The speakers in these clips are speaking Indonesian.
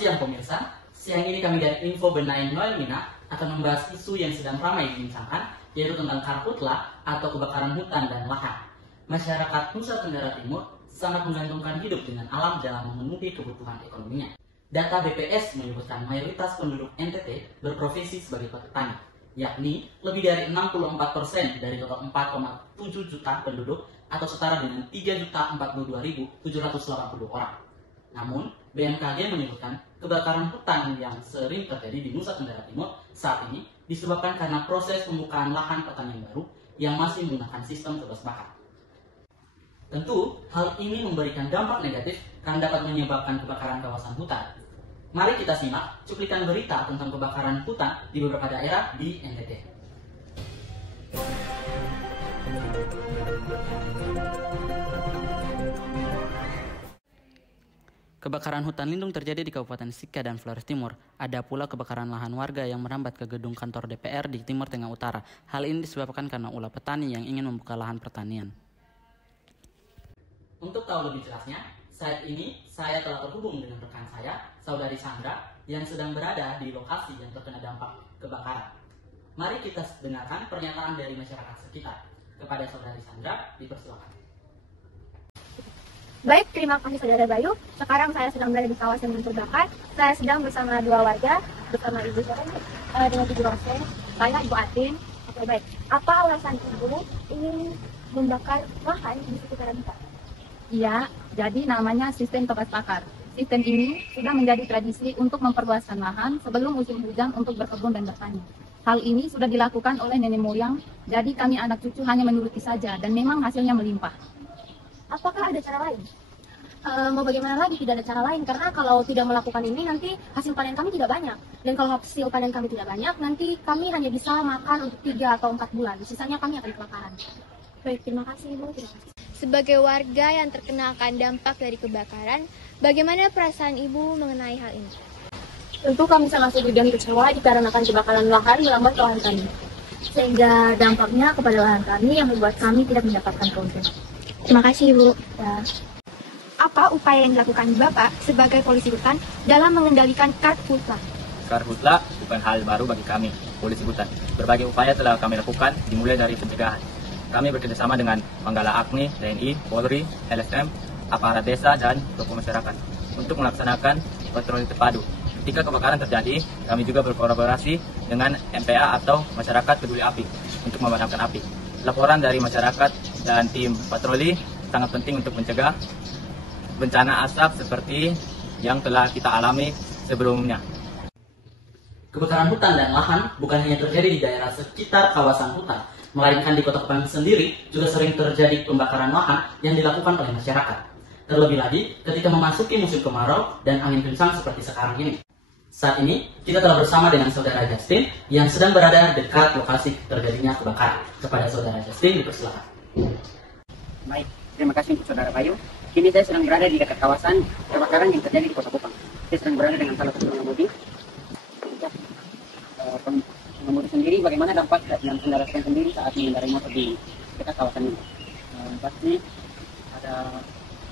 siang pemirsa, siang ini kami dari Info Benaim Noel Mina akan membahas isu yang sedang ramai dibincangkan, yaitu tentang karhutla atau kebakaran hutan dan lahan. Masyarakat Nusa Tenggara Timur sangat menggantungkan hidup dengan alam dalam memenuhi kebutuhan ekonominya. Data BPS menyebutkan mayoritas penduduk NTT berprofesi sebagai petani, yakni lebih dari 64% dari total 4,7 juta penduduk atau setara dengan 3.042.780 orang. Namun, BMKG menyebutkan kebakaran hutan yang sering terjadi di Nusa Tenggara Timur saat ini disebabkan karena proses pembukaan lahan pertanian baru yang masih menggunakan sistem tebas bakar. Tentu, hal ini memberikan dampak negatif karena dapat menyebabkan kebakaran kawasan hutan. Mari kita simak cuplikan berita tentang kebakaran hutan di beberapa daerah di NTT. Kebakaran hutan lindung terjadi di Kabupaten Sika dan Flores Timur. Ada pula kebakaran lahan warga yang merambat ke gedung kantor DPR di Timur Tengah Utara. Hal ini disebabkan karena ulah petani yang ingin membuka lahan pertanian. Untuk tahu lebih jelasnya, saat ini saya telah terhubung dengan rekan saya, Saudari Sandra, yang sedang berada di lokasi yang terkena dampak kebakaran. Mari kita dengarkan pernyataan dari masyarakat sekitar. Kepada Saudari Sandra, dipersilakan. Baik, terima kasih Saudara Bayu. Sekarang saya sedang berada di kawasan yang terbakar. Saya sedang bersama dua warga, bersama Ibu dengan Ibu Rose, saya Ibu Atin. Oke, baik. Apa alasan Ibu ingin membakar lahan di sekitaran kita? Iya, jadi namanya sistem tebas bakar. Sistem ini sudah menjadi tradisi untuk memperluaskan lahan sebelum musim hujan untuk berkebun dan bertani. Hal ini sudah dilakukan oleh nenek moyang, jadi kami anak cucu hanya menuruti saja dan memang hasilnya melimpah. Apakah ada cara lain? Mau bagaimana lagi, tidak ada cara lain, karena kalau tidak melakukan ini nanti hasil panen kami tidak banyak, dan kalau hasil panen kami tidak banyak nanti kami hanya bisa makan untuk 3 atau 4 bulan, sisanya kami akan kebakaran. Baik, terima kasih Ibu. Terima kasih. Sebagai warga yang terkena akan dampak dari kebakaran, bagaimana perasaan Ibu mengenai hal ini? Tentu kami sangat sedih dan kecewa dikarenakan kebakaran lahan melambat lahan kami, sehingga dampaknya kepada lahan kami yang membuat kami tidak mendapatkan keuntungan. Terima kasih Ibu. Ya. Apa upaya yang dilakukan Bapak sebagai polisi hutan dalam mengendalikan karhutla? Karhutla bukan hal baru bagi kami, polisi hutan. Berbagai upaya telah kami lakukan, dimulai dari pencegahan. Kami bekerjasama dengan Manggala Agni, TNI, Polri, LSM, aparat desa, dan tokoh masyarakat untuk melaksanakan patroli terpadu. Ketika kebakaran terjadi, kami juga berkolaborasi dengan MPA atau Masyarakat Peduli Api untuk memadamkan api. Laporan dari masyarakat dan tim patroli sangat penting untuk mencegah bencana asap seperti yang telah kita alami sebelumnya. Kebakaran hutan dan lahan bukan hanya terjadi di daerah sekitar kawasan hutan, melainkan di Kota Kupang sendiri juga sering terjadi pembakaran lahan yang dilakukan oleh masyarakat. Terlebih lagi ketika memasuki musim kemarau dan angin kencang seperti sekarang ini. Saat ini, kita telah bersama dengan Saudara Justin yang sedang berada dekat lokasi terjadinya kebakaran. Kepada Saudara Justin, dipersilakan. Baik, terima kasih untuk Saudara Bayu. Kini saya sedang berada di dekat kawasan kebakaran yang terjadi di Kota Kupang. Saya sedang berada dengan salah satu pengemudi. Pengemudi sendiri, bagaimana dampak yang Saudara rasakan sendiri saat mengendarai motor di dekat kawasan ini? Pasti ada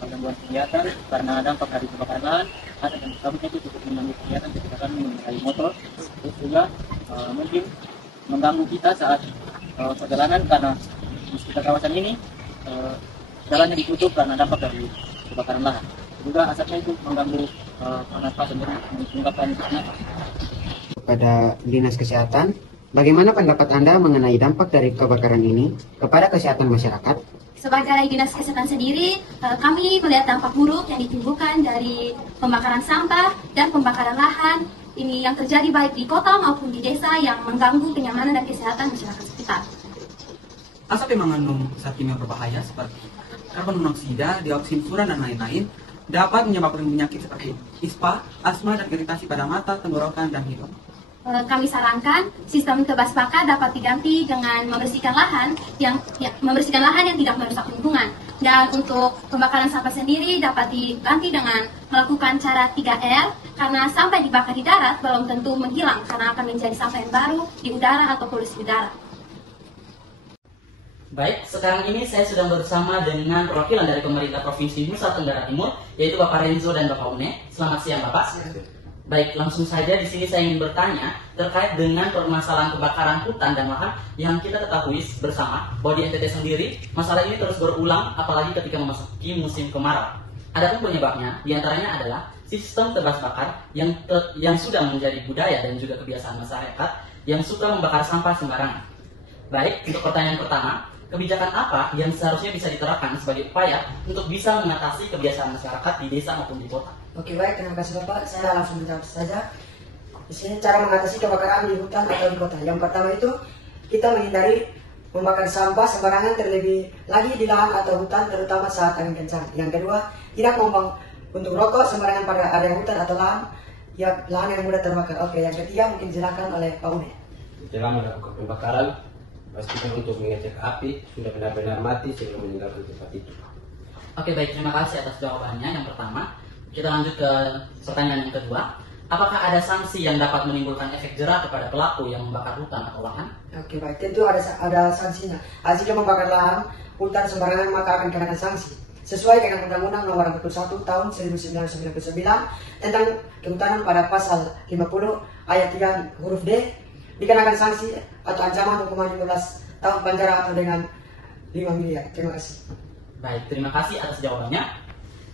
gangguan kegiatan karena dampak dari kebakaran lahan. Asap dan kabutnya itu cukup mengganggu kegiatan ketika kami mengendarai motor. Terus juga mungkin mengganggu kita saat perjalanan karena di sekitar kawasan ini jalannya ditutup karena dampak dari kebakaran lahan. Juga asapnya itu mengganggu pernafasan dan menyebabkan nafas. Kepada Dinas Kesehatan, bagaimana pendapat Anda mengenai dampak dari kebakaran ini kepada kesehatan masyarakat? Sebagai Dinas Kesehatan sendiri, kami melihat dampak buruk yang ditimbulkan dari pembakaran sampah dan pembakaran lahan ini yang terjadi baik di kota maupun di desa yang mengganggu kenyamanan dan kesehatan masyarakat sekitar. Asap yang mengandung zat kimia berbahaya seperti karbon monoksida, dioksin, furan, dan lain-lain dapat menyebabkan penyakit seperti ispa, asma, dan iritasi pada mata, tenggorokan, dan hidung. Kami sarankan sistem tebas bakar dapat diganti dengan membersihkan lahan yang tidak merusak lingkungan. Dan untuk pembakaran sampah sendiri dapat diganti dengan melakukan cara 3R, karena sampah dibakar di darat belum tentu menghilang karena akan menjadi sampah yang baru di udara atau polusi udara. Baik, sekarang ini saya sedang bersama dengan perwakilan dari pemerintah Provinsi Nusa Tenggara Timur, yaitu Bapak Renzo dan Bapak Une. Selamat siang Bapak. Baik, langsung saja di sini saya ingin bertanya terkait dengan permasalahan kebakaran hutan dan lahan yang kita ketahui bersama bahwa di NTT sendiri masalah ini terus berulang apalagi ketika memasuki musim kemarau. Adapun penyebabnya diantaranya adalah sistem tebas bakar yang sudah menjadi budaya dan juga kebiasaan masyarakat yang suka membakar sampah sembarangan. Baik, untuk pertanyaan pertama, kebijakan apa yang seharusnya bisa diterapkan sebagai upaya untuk bisa mengatasi kebiasaan masyarakat di desa maupun di kota? Oke, baik, terima kasih Bapak. Saya langsung menjawab saja. Di sini cara mengatasi kebakaran di hutan atau di kota. Yang pertama itu kita menghindari membakar sampah sembarangan, terlebih lagi di lahan atau hutan, terutama saat angin kencang. Yang kedua, tidak membuang untuk rokok sembarangan pada area hutan atau lahan yang mudah terbakar. Oke, yang ketiga mungkin dijelaskan oleh Pak Une. Setelah melakukan pembakaran, pastikan untuk mengecek api sudah benar-benar mati sebelum meninggalkan tempat itu. Oke, baik, terima kasih atas jawabannya yang pertama. Kita lanjut ke pertanyaan yang kedua. Apakah ada sanksi yang dapat menimbulkan efek jerah kepada pelaku yang membakar hutan atau lahan? Oke, baik, tentu ada sanksinya. Jika membakar lahan, hutan sembarangan maka akan kenakan sanksi. Sesuai dengan Undang-Undang Nomor 41 Tahun 1999 tentang kehutanan pada pasal 50 ayat 3 huruf D, dikenakan sanksi atau ancaman hukuman 15 tahun penjara atau dengan 5 miliar. Terima kasih. Baik, terima kasih atas jawabannya.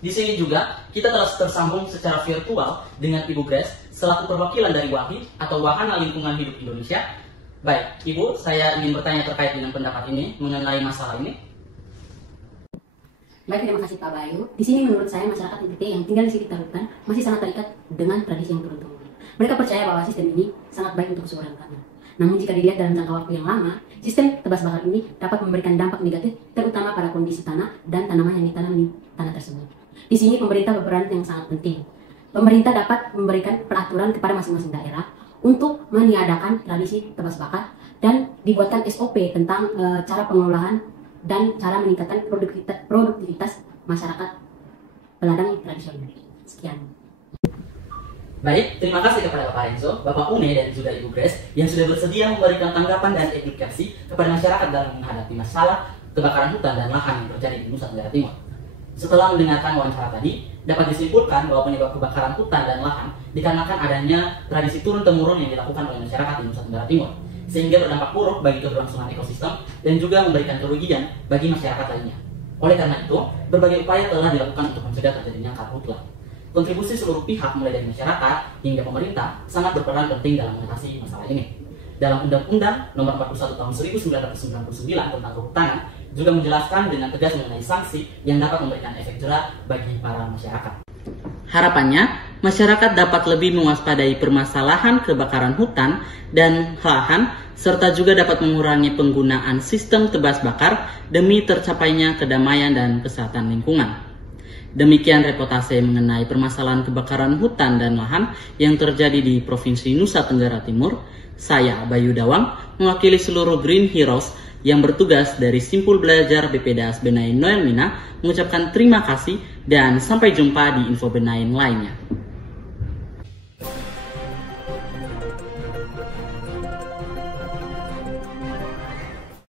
Di sini juga kita telah tersambung secara virtual dengan Ibu Grace selaku perwakilan dari WAHI atau Wahana Lingkungan Hidup Indonesia. Baik, Ibu, saya ingin bertanya terkait dengan pendapat ini mengenai masalah ini. Baik, terima kasih Pak Bayu. Di sini menurut saya masyarakat NTT yang tinggal di sekitar hutan masih sangat terikat dengan tradisi yang turun-temurun. Mereka percaya bahwa sistem ini sangat baik untuk kesuburan hutan. Namun jika dilihat dalam jangka waktu yang lama, sistem tebas bakar ini dapat memberikan dampak negatif terutama pada kondisi tanah dan tanaman yang ditanam di tanah tersebut. Di sini pemerintah berperan yang sangat penting. Pemerintah dapat memberikan peraturan kepada masing-masing daerah untuk meniadakan tradisi tebas bakar dan dibuatkan SOP tentang cara pengelolaan dan cara meningkatkan produktivitas masyarakat peladang tradisional. Sekian. Baik, terima kasih kepada Bapak Enzo, Bapak Une, dan juga Ibu Grace yang sudah bersedia memberikan tanggapan dan edukasi kepada masyarakat dalam menghadapi masalah kebakaran hutan dan lahan yang terjadi di Nusa Tenggara Timur. Setelah mendengarkan wawancara tadi, dapat disimpulkan bahwa penyebab kebakaran hutan dan lahan dikarenakan adanya tradisi turun-temurun yang dilakukan oleh masyarakat di Nusa Tenggara Timur, sehingga berdampak buruk bagi keberlangsungan ekosistem dan juga memberikan kerugian bagi masyarakat lainnya. Oleh karena itu, berbagai upaya telah dilakukan untuk mencegah terjadinya karhutla. Kontribusi seluruh pihak mulai dari masyarakat hingga pemerintah sangat berperan penting dalam mengatasi masalah ini. Dalam Undang-Undang Nomor 41 Tahun 1999 tentang Kehutanan juga menjelaskan dengan tegas mengenai sanksi yang dapat memberikan efek jerah bagi para masyarakat. Harapannya, masyarakat dapat lebih mewaspadai permasalahan kebakaran hutan dan lahan, serta juga dapat mengurangi penggunaan sistem tebas bakar demi tercapainya kedamaian dan kesehatan lingkungan. Demikian reportase mengenai permasalahan kebakaran hutan dan lahan yang terjadi di Provinsi Nusa Tenggara Timur. Saya, Bayu Dawang, mewakili seluruh Green Heroes yang bertugas dari Simpul Belajar BPDAS Benain Noel Mina, mengucapkan terima kasih dan sampai jumpa di info Benain lainnya.